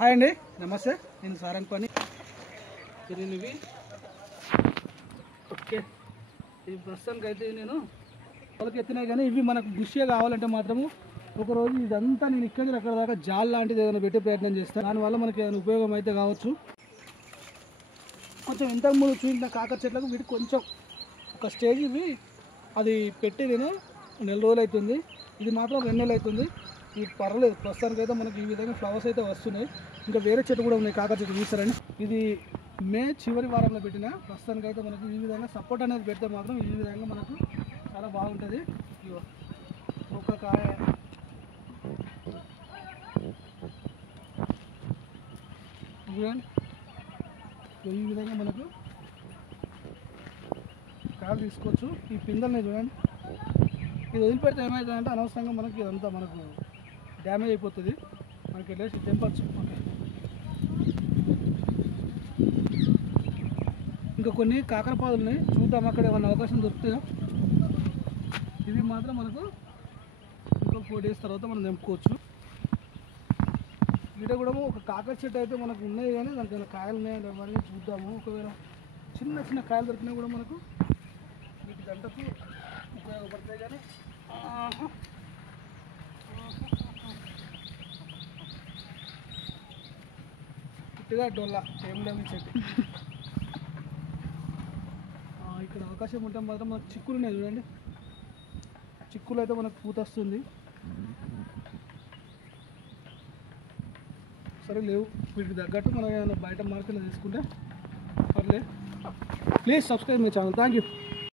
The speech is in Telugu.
హాయ్ అండి, నమస్తే. నేను సారంగపాణి. ఇవి ఓకే. ఇది ప్రస్తుతానికి అయితే నేను వాళ్ళకి ఎత్తినాయి, కానీ ఇవి మనకు బుష్గా కావాలంటే మాత్రము ఒకరోజు ఇదంతా నేను ఇక్కడ అక్కడ దాకా జాల్ లాంటిది ఏదైనా పెట్టే ప్రయత్నం చేస్తాను. దానివల్ల మనకి ఏదైనా ఉపయోగం అయితే కావచ్చు. కొంచెం ఇంతకుముందు చూసిన కాకర చెట్లకు వీటికి కొంచెం ఒక స్టేజ్ ఇవి అది పెట్టి నేను నెల రోజులు అవుతుంది. ఇది మాత్రం 2 నెలలు అవుతుంది. ఇది పర్లేదు, ప్రస్తుతానికి అయితే మనకి ఈ విధంగా ఫ్లవర్స్ అయితే వస్తున్నాయి. ఇంకా వేరే చెట్టు కూడా ఉన్నాయి, కాకర చెట్టు చూస్తారని. ఇది మే చివరి వారంలో పెట్టిన. ప్రస్తుతానికి అయితే మనకి ఈ విధంగా సపోర్ట్ అనేది పెడితే మాత్రం ఈ విధంగా మనకు చాలా బాగుంటుంది. ఒక కాయ ఈ విధంగా మనకు కాయలు తీసుకోవచ్చు. ఈ పిందల్ని చూడండి, ఇది వదిలిపెడితే ఏమవుతుందంటే అనవసరంగా మనకి ఇదంతా మనకు డ్యామేజ్ అయిపోతుంది. మనకి వెళ్ళేసి తెంపచ్చు. ఓకే, ఇంకా కొన్ని కాకర పాదులని చూద్దాం, అక్కడ ఏమన్నా అవకాశం దొరుకుతుందా. ఇవి మాత్రం మనకు ఇంకో 4 days తర్వాత మనం తెంపుకోవచ్చు. వీడ కూడా ఒక కాకర చెట్టు అయితే మనకు ఉన్నాయి, కానీ దానికి ఏమైనా కాయలు ఉన్నాయంటే అవన్నీ చూద్దాము. ఒకవేళ చిన్న చిన్న కాయలు దొరికినా కూడా మనకు వీటి గంటకు ఉపయోగపడతాయి. కానీ ఇట్టుగా డొల్లా ఏం లేవు చెట్టు. ఇక్కడ అవకాశం ఉంటే మాత్రం మనకు చిక్కులు ఉన్నాయి చూడండి. చిక్కులు అయితే మనకు పూత వస్తుంది. సరే లేవు, వీటికి తగ్గట్టు మనం ఏమైనా బయట మార్కెట్లో తీసుకుంటే పర్లేదు. Please subscribe my channel. Thank you.